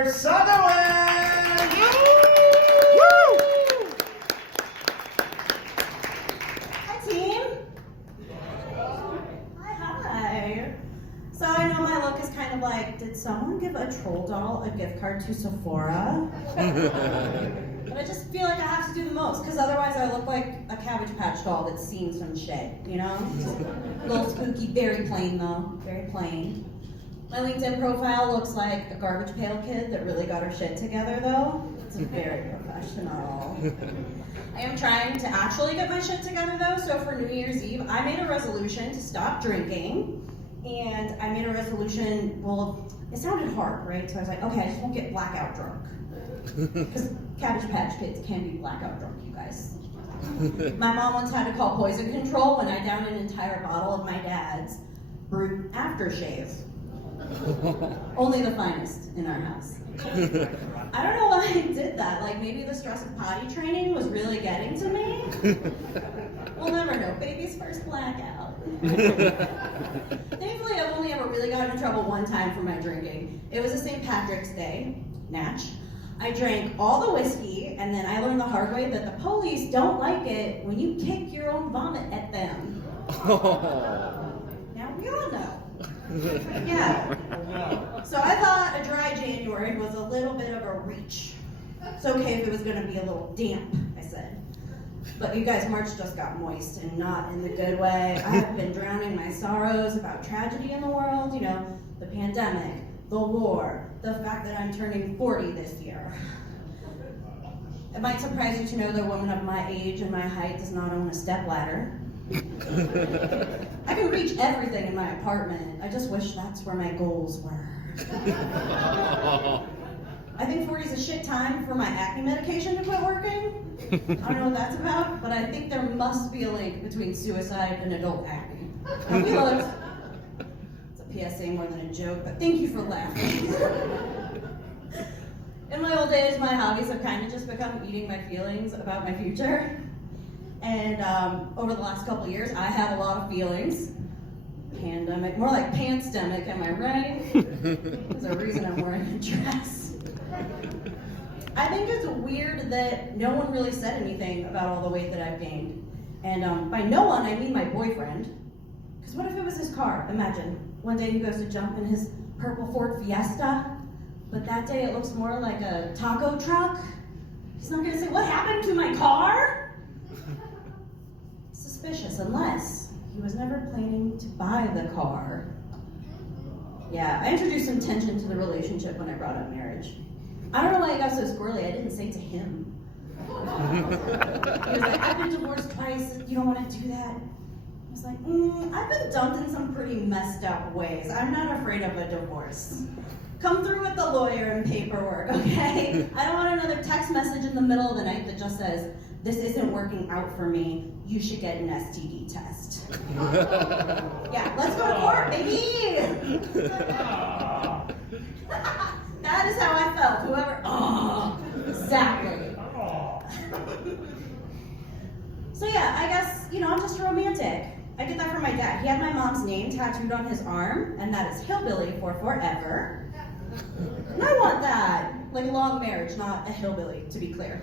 Heather Sutherland! Woo! Hi, team. Hi. So I know my look is kind of like, did someone give a troll doll a gift card to Sephora? But I just feel like I have to do the most, because otherwise I look like a Cabbage Patch doll that's seen some shit, you know? A little spooky, very plain though, very plain. My LinkedIn profile looks like a garbage pail kid that really got her shit together though. It's very professional. I am trying to actually get my shit together though, so for New Year's Eve, I made a resolution to stop drinking, and I made a resolution, well, it sounded hard, right? So I was like, okay, I just won't get blackout drunk. Because Cabbage Patch Kids can be blackout drunk, you guys. My mom once had to call poison control when I downed an entire bottle of my dad's brute aftershave. Only the finest in our house. I don't know why I did that. Like, maybe the stress of potty training was really getting to me. We'll never know. Baby's first blackout. Thankfully, I've only ever really gotten in trouble one time for my drinking. It was a St. Patrick's Day, Natch. I drank all the whiskey, and then I learned the hard way that the police don't like it when you kick your own vomit at them. Now, we all know. Yeah. So I thought a dry January was a little bit of a reach. It's okay if it was going to be a little damp, I said. But you guys, March just got moist, and not in the good way. I have been drowning my sorrows about tragedy in the world, you know, the pandemic, the war, the fact that I'm turning 40 this year. It might surprise you to know that a woman of my age and my height does not own a stepladder. I can reach everything in my apartment. I just wish that's where my goals were. I think 40 is a shit time for my acne medication to quit working. I don't know what that's about, but I think there must be a link between suicide and adult acne. Have we looked? It's a PSA more than a joke, but thank you for laughing. In my old age, my hobbies have kind of just become eating my feelings about my future. And over the last couple years, I have a lot of feelings. Pandemic, more like pandemic, am I right? There's a reason I'm wearing a dress. I think it's weird that no one really said anything about all the weight that I've gained. And by no one, I mean my boyfriend. Because what if it was his car? Imagine, one day he goes to jump in his purple Ford Fiesta, but that day it looks more like a taco truck. He's not gonna say, what happened to my car? Suspicious, unless he was never planning to buy the car. Yeah, I introduced some tension to the relationship when I brought up marriage. I don't know why it got so squirrely. I didn't say to him. He was like, I've been divorced twice. You don't want to do that? I was like, I've been dumped in some pretty messed up ways. I'm not afraid of a divorce. Come through with the lawyer and paperwork, okay? I don't want another text message in the middle of the night that just says, this isn't working out for me. You should get an STD test. Yeah, let's go to court, baby! That is how I felt. Whoever, exactly. So yeah, I guess, I'm just a romantic. I get that from my dad. He had my mom's name tattooed on his arm, and that is Hillbilly for forever. And I want that. Like a long marriage, not a hillbilly, to be clear.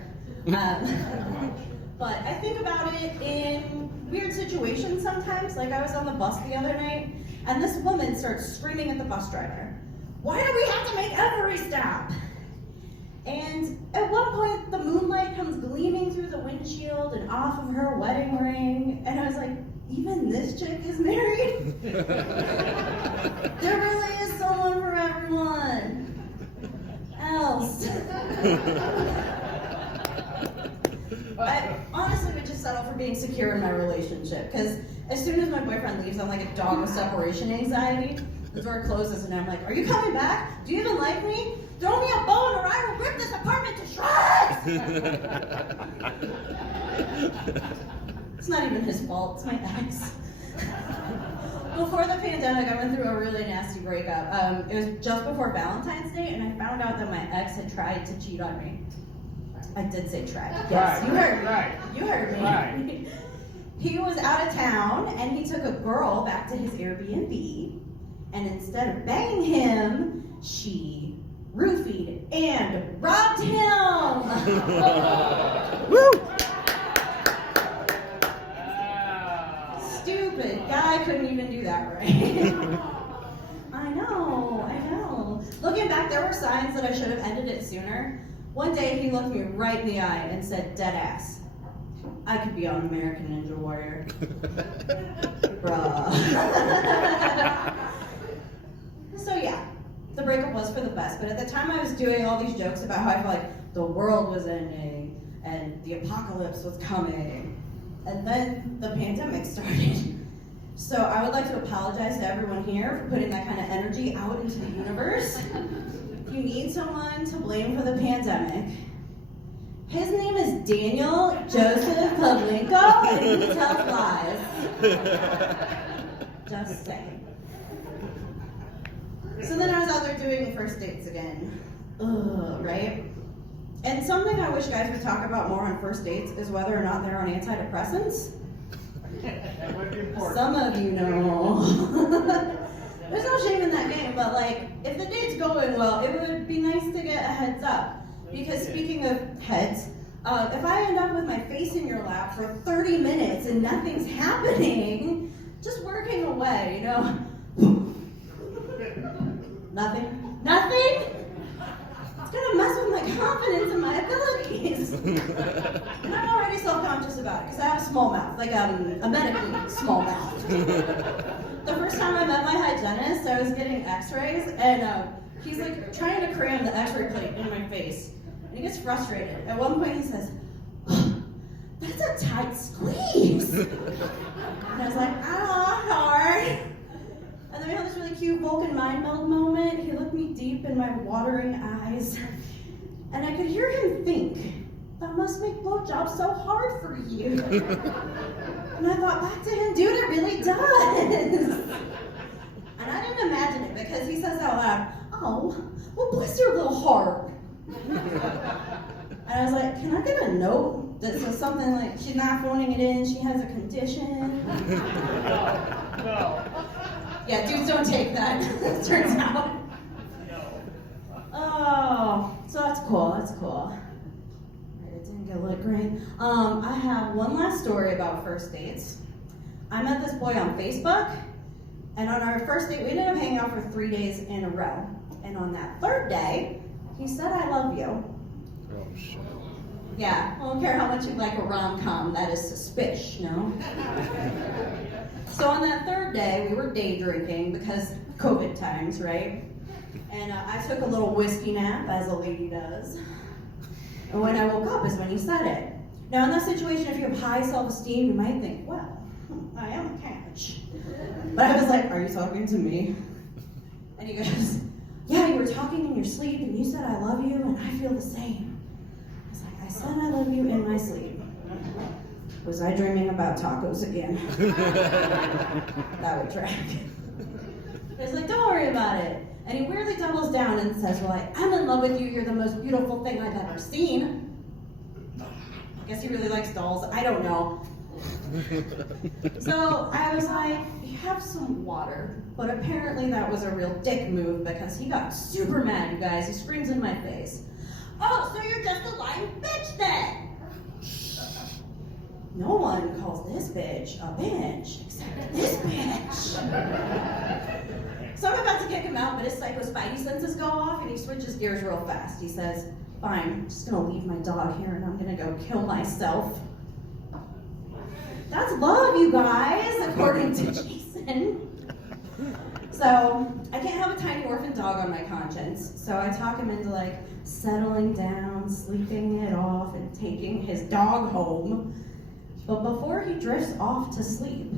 But I think about it in weird situations sometimes. Like I was on the bus the other night, and this woman starts screaming at the bus driver, why do we have to make every stop? And at one point, the moonlight comes gleaming through the windshield and off of her wedding ring, and I was like, even this chick is married? There really is someone for everyone else. I honestly would just settle for being secure in my relationship, because as soon as my boyfriend leaves, I'm like a dog with separation anxiety. The door closes and I'm like, are you coming back? Do you even like me? Throw me a bone or I will rip this apartment to shreds! It's not even his fault, it's my ex. Before the pandemic, I went through a really nasty breakup. It was just before Valentine's Day, and I found out that my ex had tried to cheat on me. I did say tried. Yes, you heard me. Right. You heard me. Right. He was out of town, and he took a girl back to his Airbnb, and instead of banging him, she roofied and robbed him. Woo! Stupid guy couldn't even do that right. I know. Looking back, there were signs that I should have ended it sooner. One day he looked me right in the eye and said, dead ass, I could be on American Ninja Warrior. Bruh. So yeah, the breakup was for the best, but at the time I was doing all these jokes about how I felt like the world was ending and the apocalypse was coming. And then the pandemic started. So I would like to apologize to everyone here for putting that kind of energy out into the universe. If you need someone to blame for the pandemic, his name is Daniel Joseph Pavlenko, and he tells lies. Just saying. So then I was out there doing first dates again. Ugh, right? And something I wish guys would talk about more on first dates is whether or not they're on antidepressants. That would be important. Some of you know. There's no shame in that game, but like, if the date's going well, it would be nice to get a heads up. Because speaking of heads, if I end up with my face in your lap for 30 minutes and nothing's happening, just working away, you know? Nothing? It's gonna mess with my confidence and my abilities. And I'm already self-conscious about it because I have a small mouth, like a medically small mouth. The first time I met my hygienist, I was getting x-rays, and he's like trying to cram the x-ray plate in my face. And he gets frustrated. At one point he says, that's a tight squeeze. And I was like, hard. And then we had this really cute Vulcan mind meld moment. He looked me deep in my watering eyes, and I could hear him think, that must make blowjobs so hard for you. And I thought back to him, dude, it really does. And I didn't imagine it because he says out loud, oh, well, bless your little heart. And I was like, can I get a note that says something like, she's not phoning it in, she has a condition? No. Yeah, dudes don't take that, it turns out. Oh, so that's cool. It didn't get lit great. I have one last story about first dates. I met this boy on Facebook, and on our first date, we ended up hanging out for 3 days in a row. And on that third day, he said, I love you. Oh, shit. Yeah, I don't care how much you like a rom-com, that is suspicious, no? So on that third day, we were day drinking because COVID times, right? And I took a little whiskey nap, as a lady does. And when I woke up is when he said it. Now in that situation, if you have high self-esteem, you might think, well, I am a catch. But I was like, are you talking to me? And he goes, yeah, you were talking in your sleep and you said I love you and I feel the same. I was like, I said I love you in my sleep. Was I dreaming about tacos again? That would track. He's like, don't worry about it. And he weirdly doubles down and says, well, I am in love with you. You're the most beautiful thing I've ever seen. I guess he really likes dolls. I don't know. So I was like, you have some water. But apparently that was a real dick move because he got super mad, you guys. He screams in my face. Oh, so you're just a lying bitch then? No one calls this bitch a bitch except this bitch. So I'm about to kick him out, but his psycho spidey senses go off and he switches gears real fast. He says, fine, I'm just gonna leave my dog here and I'm gonna go kill myself. That's love, you guys, according to Jason. So I can't have a tiny orphan dog on my conscience. So I talk him into like settling down, sleeping it off, and taking his dog home. But before he drifts off to sleep,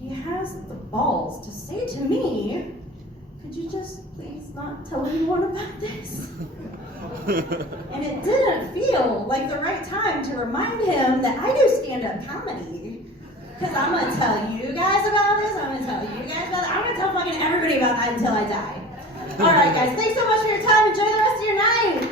he has the balls to say to me, could you just please not tell anyone about this? And it didn't feel like the right time to remind him that I do stand-up comedy. Because I'm going to tell you guys about this, I'm going to tell you guys about that, I'm going to tell fucking everybody about that until I die. All right, guys, thanks so much for your time. Enjoy the rest of your night.